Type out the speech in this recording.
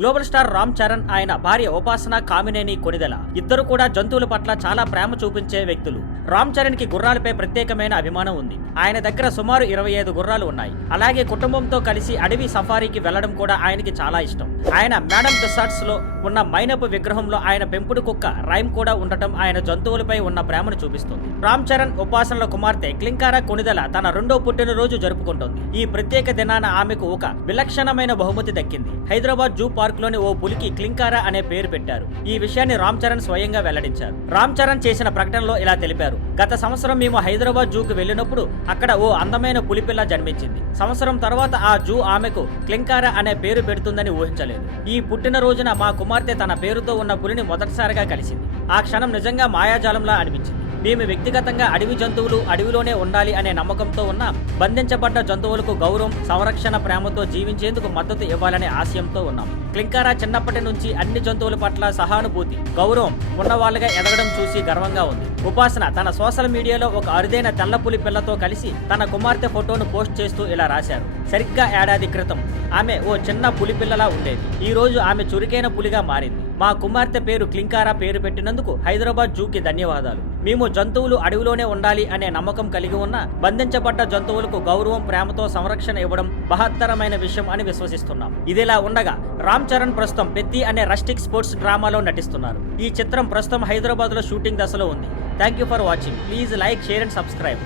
Global star Ram Charan ఆయన భార్య ఉపాసన కామినేని కొణిదెల ఇద్దరు కూడా జంతువుల పట్ల చాలా ప్రేమ చూపించే వ్యక్తులు. రామ్ చరణ్ కి గుర్రాలపై ప్రత్యేకమైన అభిమానం ఉంది. ఆయన దగ్గర సుమారు 25 గుర్రాలు ఉన్నాయి. అలాగే కుటుంబంతో కలిసి అడవి సఫారీకి వెళ్లడం కూడా ఆయనకి చాలా ఇష్టం. ఆయన మేడమ్ టుసాడ్స్ లో ఉన్న మైనపు విగ్రహంలో ఆయన పెంపుడు కుక్క రైమ్ కూడా ఉండటం ఆయన జంతువులపై ఉన్న ప్రేమను చూపిస్తుంది. రామ్ చరణ్ ఉపాసనల కుమార్తె క్లింకారా కొణిదెల తన 2వ పుట్టినరోజు జరుపుకుంటోంది. ఈ ప్రత్యేక దినాన ఆమెకు ఒక విలక్షణమైన బహుమతి దక్కింది. హైదరాబాద్ జూ పార్క్ లోని ఓ పులికి క్లింకారా అనే పేరు పెట్టారు. ఈ విషయాన్ని రామ్ చరణ్ స్వయంగా వెల్లడించారు. రామ్ చరణ్ చేసిన ప్రకటనలో ఇలా తెలిపారు. గత సంవత్సరం మేము హైదరాబాద్ జూకు వెళ్ళినప్పుడు అక్కడ ఓ అందమైన పులిపిల్ల జన్మించింది. సంవత్సరం తర్వాత ఆ జూ ఆమెకు క్లింకారా అనే పేరు పెడుతుందని ఊహించలేదు. ఈ పుట్టినరోజున మా కుమార్తె తన పేరుతో ఉన్న పులిని మొదటిసారిగా కలిసింది. ఆ క్షణం నిజంగా మాయాజాలంలా అనిపించింది. మేము వ్యక్తిగతంగా అడవి జంతువులు అడవిలోనే ఉండాలి అనే నమ్మకంతో ఉన్న బంధించబడ్డ జంతువులకు గౌరవం, సంరక్షణ, ప్రేమతో జీవించేందుకు మద్దతు ఇవ్వాలనే ఆశయంతో ఉన్నాం. క్లింకారా చిన్నప్పటి నుంచి అన్ని జంతువుల పట్ల సహానుభూతి, గౌరవం ఉన్నవాళ్ళుగా ఎదగడం చూసి గర్వంగా ఉంది. ఉపాసన తన సోషల్ మీడియాలో ఒక అరుదైన తెల్లపులి పిల్లతో కలిసి తన కుమార్తె ఫోటోను పోస్ట్ చేస్తూ ఇలా రాశారు. సరిగ్గా ఏడాది క్రితం ఆమె ఓ చిన్న పులి పిల్లలా ఉండేది. ఈ రోజు ఆమె చురుకైన పులిగా మారింది. మా కుమార్తె పేరు క్లింకారా పేరు పెట్టినందుకు హైదరాబాద్ జూకి ధన్యవాదాలు. మేము జంతువులు అడవిలోనే ఉండాలి అనే నమ్మకం కలిగి ఉన్న బంధించబడ్డ జంతువులకు గౌరవం, ప్రేమతో సంరక్షణ ఇవ్వడం మహత్తరమైన విషయం అని విశ్వసిస్తున్నాం. ఇదిలా ఉండగా రామ్ చరణ్ ప్రస్తుతం పెద్ది అనే రస్టిక్ స్పోర్ట్స్ డ్రామాలో నటిస్తున్నారు. ఈ చిత్రం ప్రస్తుతం హైదరాబాద్ లో షూటింగ్ దశలో ఉంది. Thank you for watching. Please like, share and subscribe.